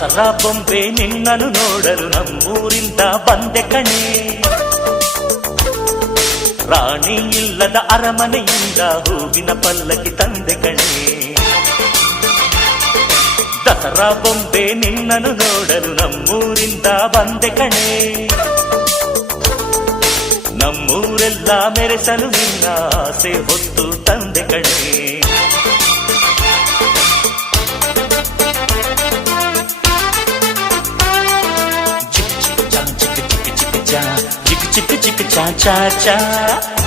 ದಸರಾ ಬೊಂಬೆ ನಿನ್ನನ್ನು ನೋಡಲು ನಮ್ಮೂರಿಂದ ಬಂದೆ ಕಣೆ. ರಾಣಿ ಇಲ್ಲದ ಅರಮನೆಯಿಂದ ಹೂವಿನ ಪಲ್ಲಕ್ಕಿ ತಂದೆ ಕಣೆ. ದಸರಾ ಬೊಂಬೆ ನಿನ್ನನ್ನು ನೋಡಲು ನಮ್ಮೂರಿಂದ ಬಂದೆ ಕಣೆ. ನಮ್ಮೂರೆಲ್ಲ ಮೆರೆಸಲು ನಿನ್ನ ಆಸೆ ಹೊತ್ತು ತಂದೆ ಕಣೆ. ಚಿಕ್ಕ ಚಿಕ್ಕ ಚಾ ಚಾ ಚಾ ಚಾ